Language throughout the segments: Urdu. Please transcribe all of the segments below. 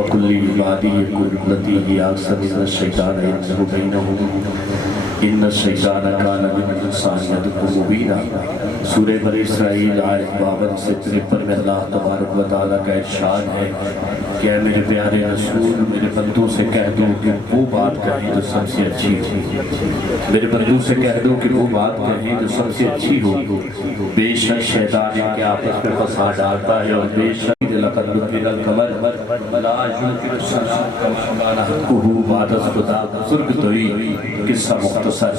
وَكُلِّ عِبَادِهِ قُرْبَتِهِ أَكْثَرَ مِنَ الشَّيْطَانِ يَنزِغُ بَيْنَهُمْ إِنَّ الشَّيْطَانَ كَانَ لِلْإِنسَانِ عَدُوًّا مُبِينًا۔ سورہ بنی اسرائیل آیت 52 سے 53 میں اللہ تبارک و تعالیٰ کا ارشاد ہے کہ اے میرے پیارے رسول میرے بندوں سے کہہ دو کہ وہ بات کہیں جو سب سے اچھی ہو، میرے بندوں سے کہہ دو کہ وہ بات کہیں جو سب سے اچھی ہو۔ بے شک شیطان ان کے آپس میں فساد ڈالتا ہے، اور بے شک لَقَدْ نُكِّرَ الْقَمَرُ لَا يُنْكِرُ الشَّمْسُ كَمَا كَانَ حَقُّهُ بَعْدَ خدا بزرگ توئی قصہ مختصر۔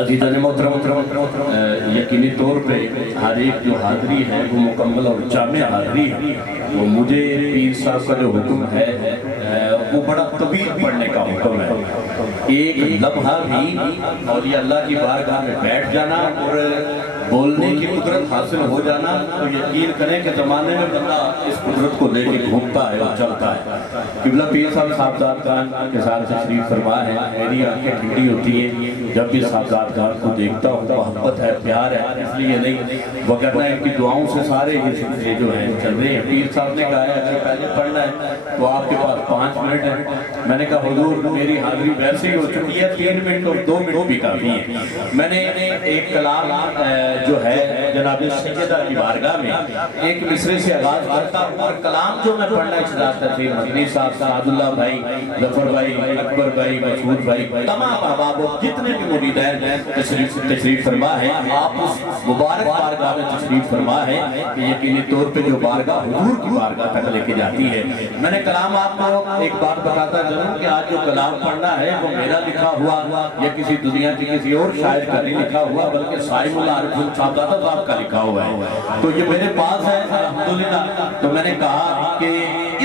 عزیزان محترم، یقینی طور پہ ہر ایک جو حاضری ہے وہ مکمل اور جامع حاضری ہے۔ وہ مجھے پیر صاحب کا جو حکم ہے وہ بڑا طویل پڑھنے کا حکم ہے، ایک لمحہ بھی اور یہ اللہ کی بارگاہ میں بیٹھ جانا اور بولنے کی قدرت حاصل ہو جانا، تو یقین کریں کہ زمانے میں بندہ اس قدرت کو لے کے گھومتا ہے اور چلتا ہے۔ قبلہ پیر صاحب صاحبزاد خان کے ساتھ تشریف فرما ہے، میری آنکھیں ٹھنڈی ہوتی ہیں جب بھی صاحبزاد خان کو دیکھتا ہوں، محبت ہے، پیار ہے، اس لیے نہیں وگرنہ ان کی دعاؤں سے سارے یہ سلسلے جو ہیں چل رہے ہیں۔ پیر صاحب نے کہا ہے اگر پہلے پڑھنا ہے تو آپ کے پاس 5 منٹ ہے۔ میں نے کہا حضور میری حاضری ویسے ہی ہو چکی ہے، 3 منٹ اور 2 منٹ بھی کافی ہیں۔ میں نے ایک کلام جو ہے جناب سیدہ کی بارگاہ میں ایک مصرے سے آغاز کرتا ہوں، اور کلام جو میں پڑھنا چاہتا تھے مدنی صاحب، سعد اللہ بھائی، ظفر بھائی، اکبر بھائی، مسعود بھائی، تمام احباب جتنے بھی مریدین تشریف فرما ہے، آپ اس مبارک بارگاہ میں تشریف فرما ہے کہ یقینی طور پہ جو بارگاہ حضور کی بارگاہ تک لے کے جاتی ہے۔ میں نے کلام آپ کو ایک بات بتاتا ضرور کہ آج جو کلام پڑھنا ہے وہ میرا لکھا ہوا یا کسی دنیا کی کسی اور شاعر کا نہیں لکھا ہوا، بلکہ صاحب العارف صاحبزادہ صاحب کا لکھا ہوا ہے، تو یہ میرے پاس ہے الحمدللہ۔ تو میں نے کہا کہ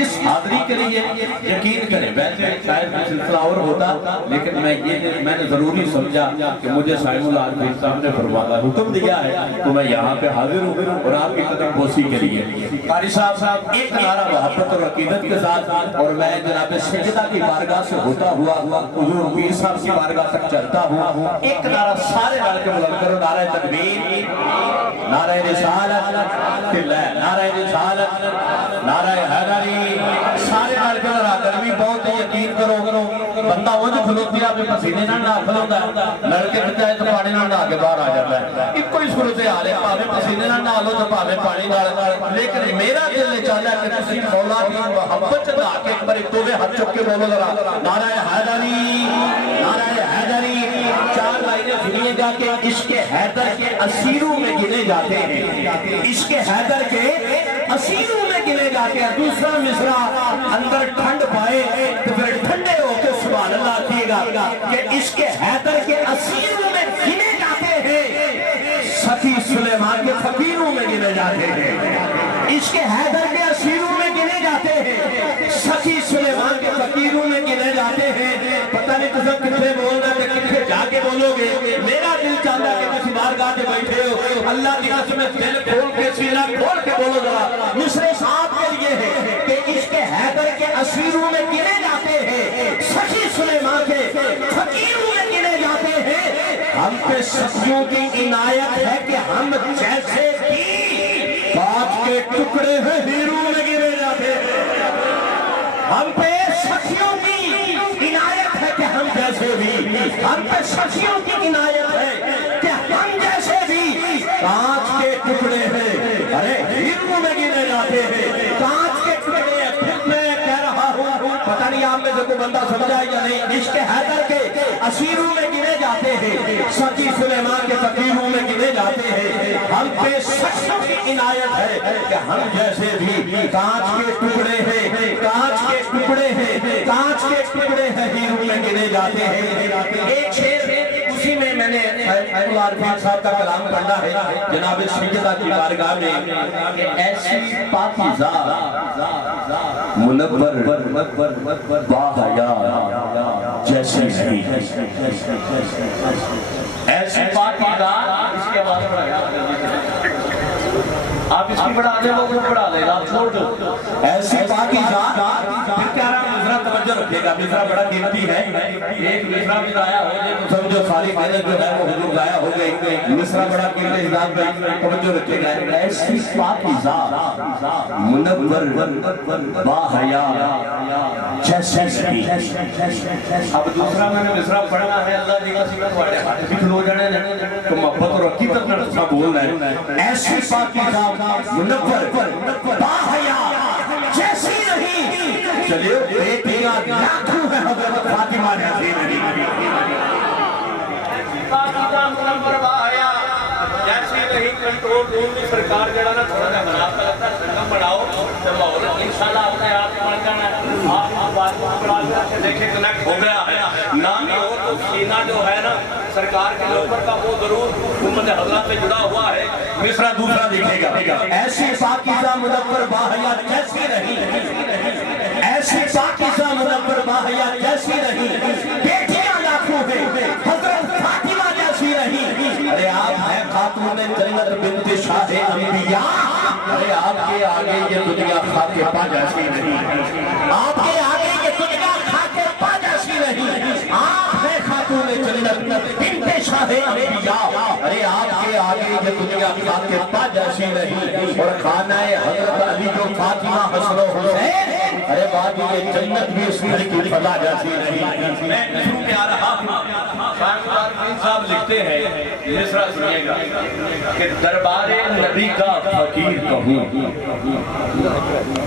اس حاضری کے لیے یقین کریں، ویسے شاید سلسلہ اور ہوتا لیکن میں نے ضروری سمجھا کہ مجھے صاحب العارف صاحب نے فرمایا حکم دیا ہے تو میں یہاں پہ حاضر ہوں اور آپ کی قدم بوسی کے لیے۔ قاری صاحب ایک نعرہ محبت اور عقیدت کے ساتھ، اور میں جناب سیدہ کی بارگاہ سے ہوتا ہوا حضور پیر صاحب کی بارگاہ تک چلتا ہوں، ایک نعرہ سارے ڈال کے بلند کرو، نعرہ تکبیر، نعرہ رسالت، نعرہ رسالت، نعرہ حیدری، سارے ڈال کے ذرا گرمی بہت ہے، یقین کرو بندہ وہ جو کھلوتی ہے اپنے پسینے نہ کھلوتا ہے، لڑکے بچائے تو پانی نہ آگے باہر آ جاتا ہے، ایک کوئی صورت حال ہے، پاوے پسینے نہ لو تو پاوے پانی نہ، لیکن میرا دل نے چاہتا ہے کہ کسی مولا کی محبت چاہتا کہ ایک بار ایک توبے ہاتھ چک کے بولو ذرا نعرہ حیدری، نعرہ حیدری۔ 4 لائنیں سنیے گا کہ عشق حیدر کے اسیروں میں گنے جاتے ہیں، عشق حیدر کے اسیروں میں گنے جاتے ہیں۔ دوسرا مصرع اندر ٹھنڈ پائے تو پھر ٹھنڈے ہو کے سبحان اللہ کیے گا کہ عشق حیدر کے اسیروں میں گنے جاتے ہیں، سخی سلیمان کے فقیروں میں گنے جاتے ہیں، عشق حیدر کے اسیروں میں گنے جاتے ہیں، سخی سلیمان کے فقیروں میں گنے جاتے ہیں۔ پتہ نہیں تجھے کتنے بولنا کہ کتنے جا کے بولو گے، میرا دل چاہتا ہے کہ کسی بارگاہ کے بیٹھے ہو اللہ کی قسم دل کھول کے سینہ کھول کے بولو ذرا مصرے صاحب کے لیے ہے کہ عشق حیدر کے اسیروں میں گنے جاتے ہیں، سخی سلیمان کے فقیروں میں گنے جاتے ہیں۔ ہم پہ سخیوں کی عنایت ہے کہ ہم جیسے بھی کانچ کے ٹکڑے ہیں ہیروں میں گنے جاتے ہیں، ہم پہ سخیوں کی عنایت ہے کہ ہم جیسے بھی، ہم پہ سخیوں کی عنایت ہے کہ ہم جیسے بھی کانچ کے ٹکڑے ہیں، ارے ہیروں میں گنے جاتے ہیں، کانچ کے ٹکڑے ہیں۔ پھر میں کہہ رہا ہوں پتہ نہیں آپ میں سے کوئی بندہ سمجھا یا نہیں، عشق حیدر کے اسیروں میں گنے جاتے ہیں، سخی سلیمان کے فقیروں میں گنے جاتے ہیں، ہم پہ سخیوں کی عنایت ہے کہ ہم جیسے بھی کانچ کے ٹکڑے ہیں، کانچ کے ٹکڑے ہیں، کانچ کے ٹکڑے ہیں، ہیروں میں گنے جاتے ہیں۔ ایک شعر اسی میں نے صاحب العارفین صاحب کا کلام پڑھا ہے جناب سیدہ کی بارگاہ میں کہ ایسی پاکیزہ منور باحیا جیسی ہے، ایسی پاکیزہ، اس کے بعد آپ اس کی بڑھا دیں وہ بڑھا دیں، آپ چھوڑ دو، ایسی پاکیزہ۔ پھر کہہ رہا ذرا توجہ رکھیے گا، مصرع بڑا قیمتی ہے، ایک مصرع بھی ضائع ہو جائے تو سمجھو ساری محنت جو ہے وہ حضور ضائع ہو گئی۔ مصرع بڑا قیمتی ذات کا توجہ رکھیے گا، ایسی پاکیزہ منور باحیا جیسے بھی۔ اب دوسرا میں نے مصرع پڑھنا ہے، اللہ جی کا سکت والے ہاتھ بھی کھلو جانے تو محبت اور حقیقت میں رسا بول رہے ہیں، ایسی پاکیزہ منور باحیا جیسی نہیں۔ چلیے بیٹیاں لاکھوں ہیں حضرت فاطمہ نے پاکیزہ منور باحیا جیسی نہیں۔ کنٹرول روم کی سرکار جڑا نا تھوڑا جا خراب کرتا ہے، سنگم بڑھاؤ تو ماحول انشاءاللہ اپنے آپ بن جانا ہے۔ آپ آواز پکڑا کے دیکھیں کنیکٹ ہو گیا ہے، نہ بھی ہو تو سینہ جو ہے نا سرکار کے اوپر کا وہ ضرور امت حضرات میں جڑا ہوا ہے۔ مصرع دوسرا دیکھے گا، ایسی پاکیزہ منور باحیا جیسی نہیں، ایسی پاکیزہ منور باحیا جیسی نہیں، بیٹیاں لاکھوں ہیں حضرت فاطمہ جیسی نہیں۔ ارے آپ ہیں خاتون جنت بنت شاہ انبیاء، ارے آپ کے آگے یہ دنیا خاک پا جیسی نہیں، آپ کے آگے یہ دنیا خاک پا جیسی نہیں۔ آپ ہیں خاتون جنت بنت شاہ انبیاء، ارے آپ کے آگے یہ دنیا خاک پا جیسی نہیں۔ اور خانہ حضرت علی جو فاطمہ حسن و حسین، ارے بات یہ جنت بھی اس گھر کی فضا جیسی نہیں۔ میں شروع کے آ رہا ہوں، صاحب لکھتے ہیں، مصرع سنیے گا کہ دربار نبی کا فقیر کہوں،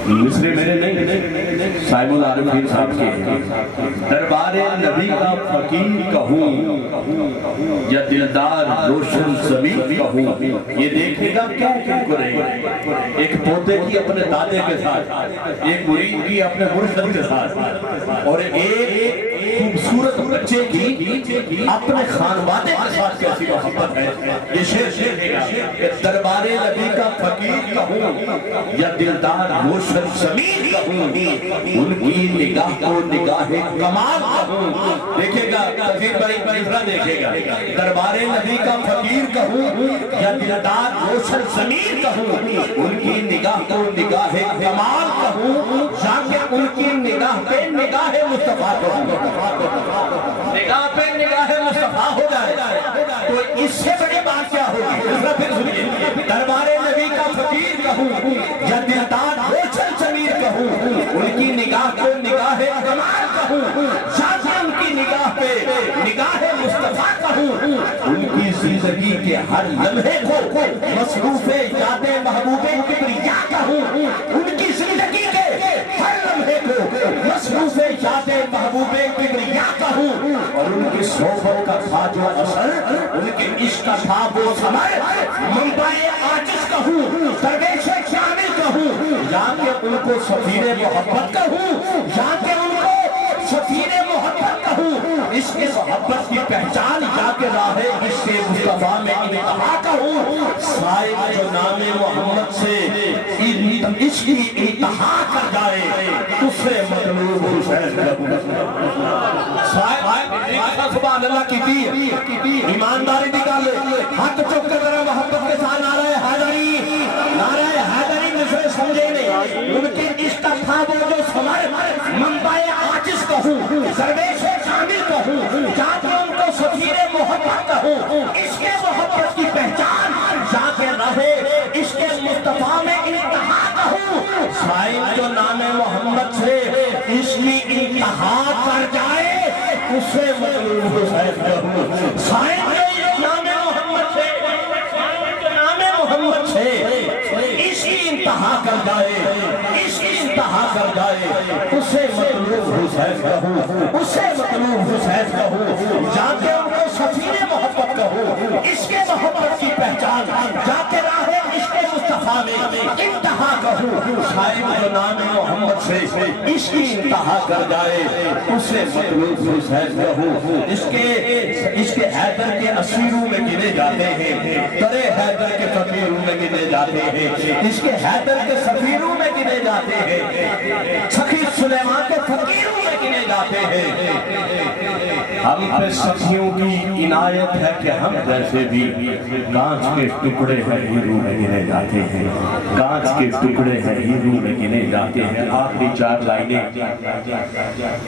مصرع میرے نہیں صاحب العارفین صاحب کے، دربار نبی کا فقیر کہوں یا دلدار روشن زمین کہوں، یہ دیکھے گا کیا کیا کرے گا۔ ایک پوتے کی اپنے دادے کے ساتھ، ایک مرید کی اپنے مرشد کے ساتھ، اور ایک خوبصورت بچے کی اپنے خانوادے کے ساتھ کیسی محبت ہے۔ یہ شعر ہے کہ دربار نبی کا فقیر کہوں یا دلدار روشن زمین کہوں، ان کی نگاہ کو نگاہ کمال کہوں۔ دیکھے گا تفسیر بڑی مصرع دیکھے گا، دربار نبی کا فقیر کہوں یا دلدار روشن زمین کہوں، ان کی نگاہ کو نگاہ کمال کہوں، جا کے ان کی نگاہ پہ نگاہ مصطفیٰ کہوں، نگاہ پہ نگاہ مصطفیٰ ہو جائے تو اس سے بڑی بات کیا ہوگی۔ دوسرا پھر سنیے، دربار نبی کا فقیر کہوں یا دلدار روشن ضمیر کہوں، ان کی نگاہ کو نگاہ کمال کہوں، جا کے ان کی نگاہ پہ نگاہ مصطفیٰ کہوں، ان کی زندگی کے ہر لمحے کو مصروف یاد محبوب کبریا کہوں، ان کی زندگی کے ہر لمحے کو مصروف یاد محبوب کبریا کہوں، اور ان کی صحبت کا تھا جو اثر، ان کے عشق کا تھا وہ ثمر، منبع عاجز کہوں، درویش کامل کہوں، یا کہ ان کو سفیر محبت کہوں، یا کہ ان کو سفیر محبت کہوں، عشق محبت کی پہچان یا کہ راہ عشق مصطفیٰ میں انتہا کہوں، صاحب جو نام محمد سے عشق کی انتہا کر جائے اس سے مطلوب حسین کہوں۔ سبحان اللہ کی ایمانداری نکالے، ہاتھ چک کر ذرا محبت کے ساتھ نعرہ حیدری، نعرہ حیدری مصرع سمجھے نہیں، ان کے عشق کا تھا وہ جو ثمر، منبع عاجز کہوں، درویش کامل کہوں، جا کے ان کو سفیر محبت کہوں، عشق محبت کی پہچان جا کے رہے عشق مصطفیٰ میں انتہا کہوں، صاحب جو نام محمد سے عشق انتہا کر جائے اسے مطلوب حسین کہوں، صاحب جو نام محمد سے محمد سے عشق انتہا کر جائے، عشق انتہا کر جائے اسے مطلوب حسین کہوں، اسے مطلوب حسین کہوں، جا کے ان کو سفیر محبت کہوں، عشق محبت کی پہچان جا کے راہ عشق مصطفیٰ میں انتہا کہوں، صاحب جو نام محمد سے عشق انتہا کر جائے اسے مطلوب حسین کہوں۔ عشق حیدر کے اسیروں میں گنے جاتے ہیں، درے حیدر کے فقیروں میں گنے جاتے ہیں، عشق حیدر کے سفیروں میں گنے جاتے ہیں، سخی سلیمان کے فقیروں میں گنے جاتے ہیں۔ ہم پہ سخیوں کی عنایت ہے کہ ہم جیسے بھی کانچ کے ٹکڑے ہیں ہیرو میں گنے جاتے ہیں، کانچ کے ٹکڑے ہیں ہیرو میں گنے جاتے ہیں۔ آخری 4 لائنیں،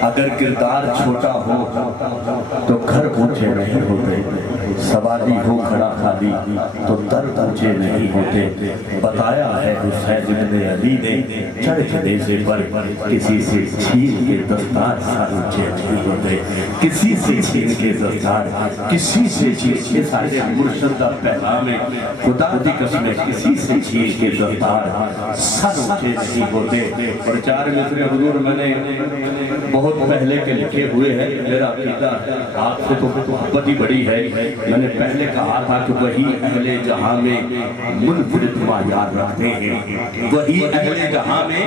اگر کردار چھوٹا ہو تو گھر اونچے نہیں ہوتے، سواری ہو کھڑا خالی تو در اونچے نہیں ہوتے۔ بتایا ہے حسین ابن علی نے چڑھ کے نیزے پر، کسی سے چھین کے دستار سر اونچے نہیں ہوتے، کسی سے چھین کے دستار، کسی سے چھین کے سارے مرشد کا پیغام ہے، خدا دی قسم ہے کسی سے چھین کے دستار سر اونچے نہیں ہوتے۔ اور 4 مصرے حضور میں نے بہت پہلے کے لکھے ہوئے ہیں، میرا عقیدہ آپ سے تو محبت ہی بڑی ہے۔ میں نے پہلے کہا تھا کہ وہی اہل جہاں میں منفرد معیار رکھتے ہیں، وہی اہل جہاں میں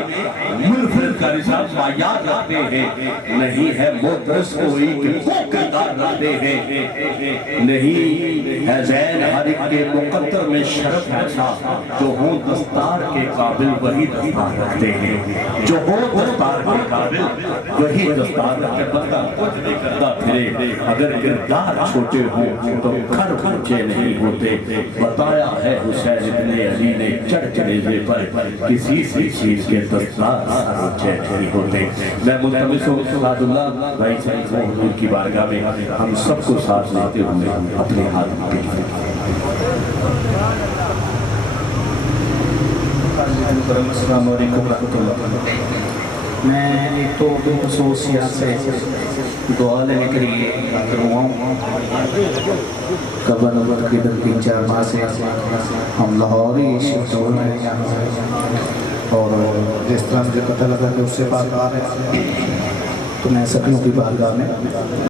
منفرد کا رسالت معیار رکھتے ہیں، نہیں ہے موترس کوئی کہ وہ کردار رکھتے ہیں، نہیں ہے زین ہر ایک کے مقدر میں شرف ایسا جو ہوں دستار کے قابل وہی دستار رکھتے ہیں، جو ہوں دستار کے قابل وہی دستار رکھتے۔ بندہ کچھ بھی کرتا پھرے، اگر کردار چھوٹے ہوں تو گھر اونچے نہیں ہوتے۔ بتایا ہے حسین ابن علی نے چڑھ کے نیزے پر، کسی سے چیز کے دستار سر اونچے نہیں ہوتے۔ میں ملتمس ہوں سعد اللہ بھائی صاحب کو حضور کی بارگاہ میں ہم سب کو ساتھ لیتے ہوئے اپنے ہاتھ میں السلام علیکم ورحمۃ اللہ۔ میں ایک تو بے خصوصیات سے دعا لینے کے لیے حاضر ہوا ہوں۔ قبل تقریباً 3-4 ماہ سے ہم لاہور ہی شفٹ ہو رہے ہیں، اور جس طرح مجھے پتہ لگا کہ اس سے بات آ رہے ہیں تو میں سکیوں کی بارگاہ میں